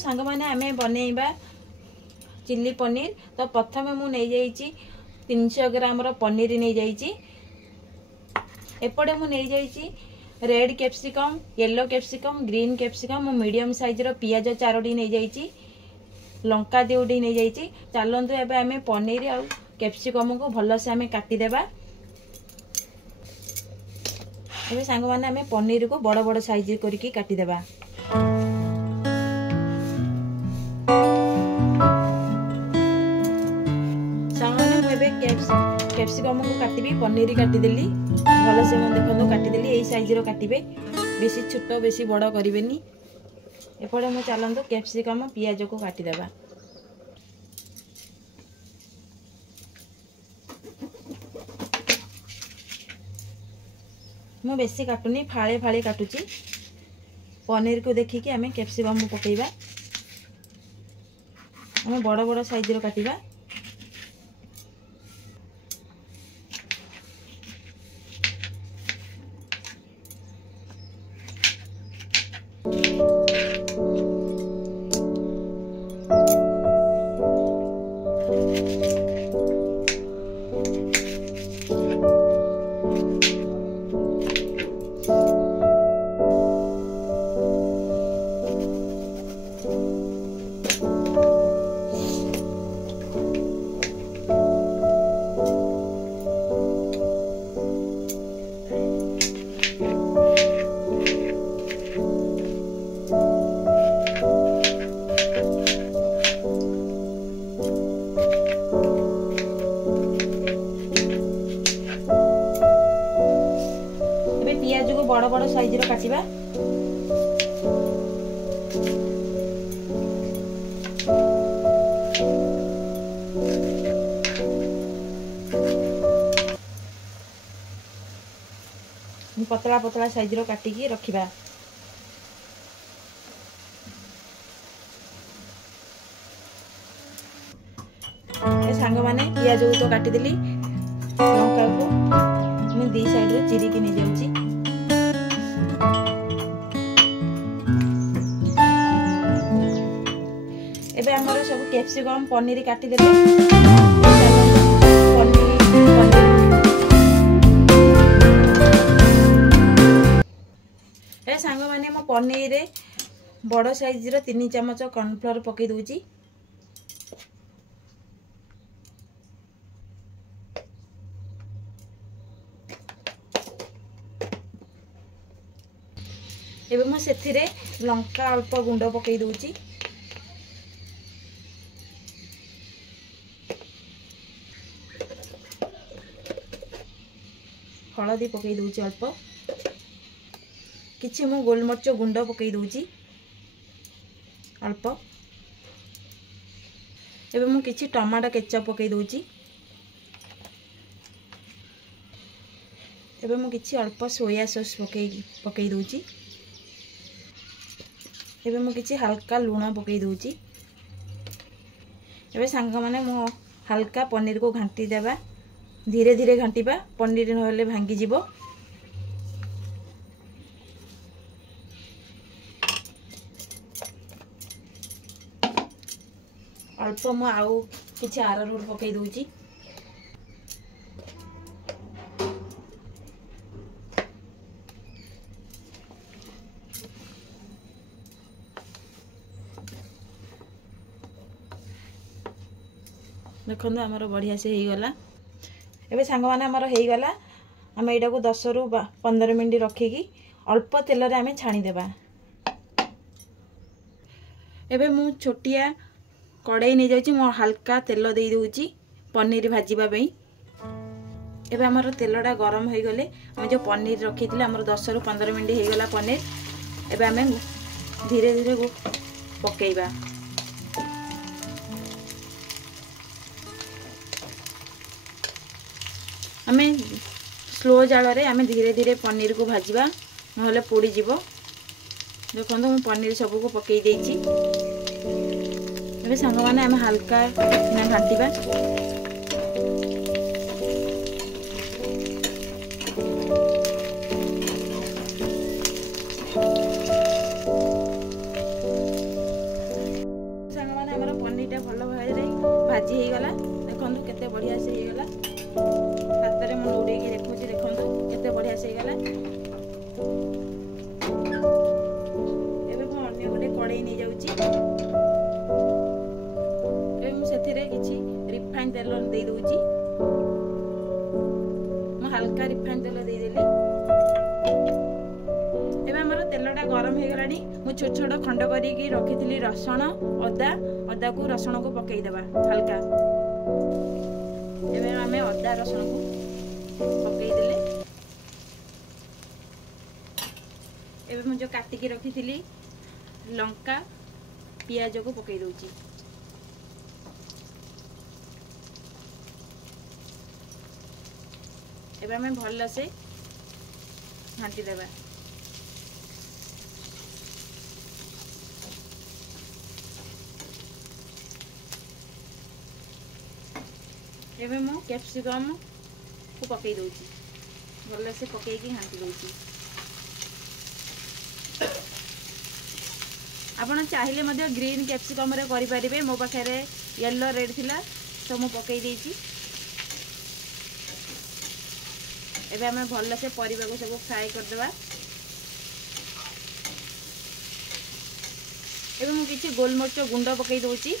सांग मैंने आम बनैबा चिल्ली पनीर। तो प्रथम मु नहीं जाइए 300 ग्राम पनीर नहीं जाइए। एपटे मु नहीं जाइए red capsicum, yellow capsicum, green capsicum, medium size रो पियाज 4टी नहीं जाइए, लंका 2टी नहीं जाइए। चलतु एबे आम पनीर आ कैप्सिकम को भलसे आम काटिदेबा। एबे सांग माने आम पनीर को बड़ बड़ साइज करके काटिदेबा। कैप्सिकम को काटिबी, पनीर काटिदेली भलसे मैं देखो काटिदेली यही साइज रो काटिबे, बेसी छोट बेसी बड़ करेनि। एपटे मैं चलतु कैप्सिकम पियाज को काटिदेबा। मु बेसी काटुनी, फाळे फाळे काटुची। पनीर को देखिकी आम कैप्सिकम पकेइबा। आम बड़ बड़ साइज रो काटिबा। पियाज को बड़ बड़ साइज रो काटिबा। पतला पतला साइज रो काटिकी रखिबा। ए सांग माने पियाज को तो काटी देली, लंका को मैं दी साइड रो चिरी की नहीं जाउची। एबे हमर सब कैप्सिकम पनीर काटी देले। ए सांग माने मो पनीर रे बड़ साइज रो 3 चमच कॉर्नफ्लोर पके दूची। एबे मो सेथिरे लंका अल्प गुंड पके दूची। हलदी पके दूची अल्प, किछि मु गोलमर्च गुंड पके दूची अल्प। एबे मु किछि टमाटो केचप पके दूची। एबे मु किछि अल्प सोया सॉस पके दूची। एबे मु किछि हल्का लूण पके दूची। एबे सांग माने मु हल्का पनीर को घांटी देबा। धीरे धीरे घांटीबा, पनीर नहले भांगी जीवो। अल्प मु आउ किछि आरारोट पके दूची। देखो आमर बढ़िया से हो गला। एबे सांग माने आमर हो गला। आम एटा को 10 रु 15 मिनट रखिकी अल्प तेल रे आमे छाणी देबा। एबे मु छोटिया कड़ाई नहीं जाउची, मो हल्का तेल दे दूची पनीर भाजीबा पई। एबे आमर तेलटा गरम हो गले हम जो पनीर रखी आमर 10 रु 15 मिनट हो गला पनीर। एबे आमे धीरे धीरे पकेइबा। आमे स्लो जाल रे आमे धीरे धीरे पनीर को भाजीबा, नहले पोड़ी जीवो। देखो मैं पनीर सब को पकई देइची। एबे सांग माने आमे हल्का ना घांटीबा। भाजी हो गला देखो केते बढ़िया से हो गला हाथ में मुझे उड़े देखो देखो केते बढ़िया से हो गला एबे मु अन्य गोटे कड़ाई नहीं जाउची एबे मु सेथिरे किछि रिफाइन तेल दे दोउची मु हल्का रिफाइन तेल दे देली एबे हमर तेलटा गरम हो गलानी मु छोट छोट खंड करी रखी रसुण अदा को रसुण को पकई देबा हल्का एबे आमे अदा रसुण को पकई देले एबे मु जो काटी की रखी लंका पियाज को पकई दउची एबे आमे भल से घांटी देबा एबे मु कैप्सिकम को पकई दउची भल से पकई की घांटी दउची आपण चाहिए मध्य ग्रीन कैप्सिकम रे करि परिबे मो पाखे येलो रेड थिला तो मु पकई देइची एबे हमें भल से परिबा को सब फ्राई कर देबा एबे मु किछि गोलमरिच गुंड पकई दउची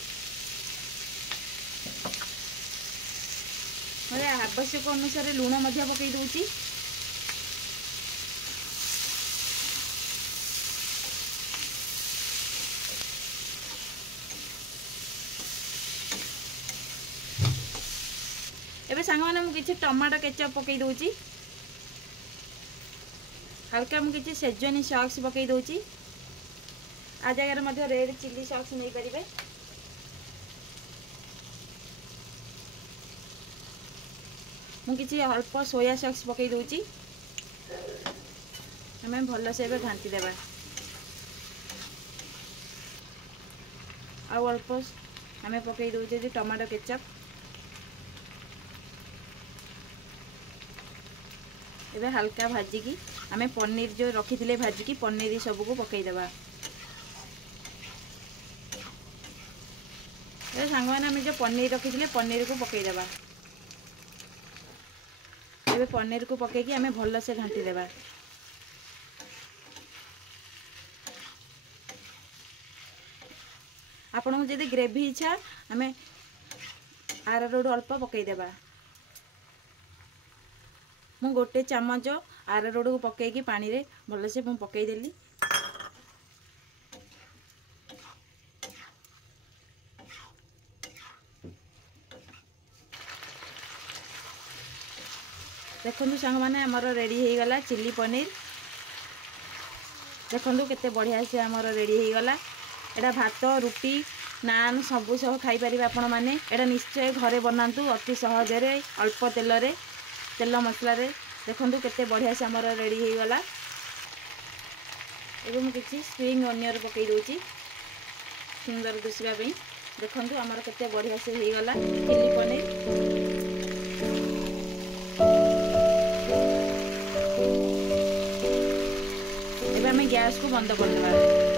मैं आवश्यक अनुसार लुण मध्य पकई दउची एबे सांग माने मु किछि टमाटो केचप पकई दउची हल्का मु किछि सेजवानी सॉस पकई दउची आ जगह मध्य रेड चिल्ली सॉस नहीं परिबे मु किछि अल्प सोया सॉस पकई दउची हमें भल से घांटी देबा आ अल्प हमें पकई दउचे जे टमाटो केचप एबे हल्का भाजी की हमें पनीर जो रखी थिले भाजी की पनीर सब को पकई देबा ए सांग माने हमें जो पनीर रखी थिले पनीर को पकई देबा एबे पनीर को पकई की हमें भल से घांटी देबा आपण को जदी ग्रेवी इच्छा हमें आरारोड अल्प पकई देबा मु गोटे चमच आरारोड को पकई की पानी रे भल से मु पकई देली देखो सांग माने हमर रेडी हो गला चिल्ली पनीर देखो केते बढ़िया से हमर रेडी हो गला एटा भात रुटी नान सबू सह खाई परिबे आपण माने एटा निश्चय घरे बनातु अति सहज रे अल्प तेल रे तेल मसला रे देखो केते बढ़िया से हमर रेडी हो गला एबे मु किछि स्प्रिंग अनियन पकई दोची सुंदर दिसबा पई देखो हमर केते बढ़िया से हो गला चिल्ली पनीर एबे हमें गैस को बंद कर देबा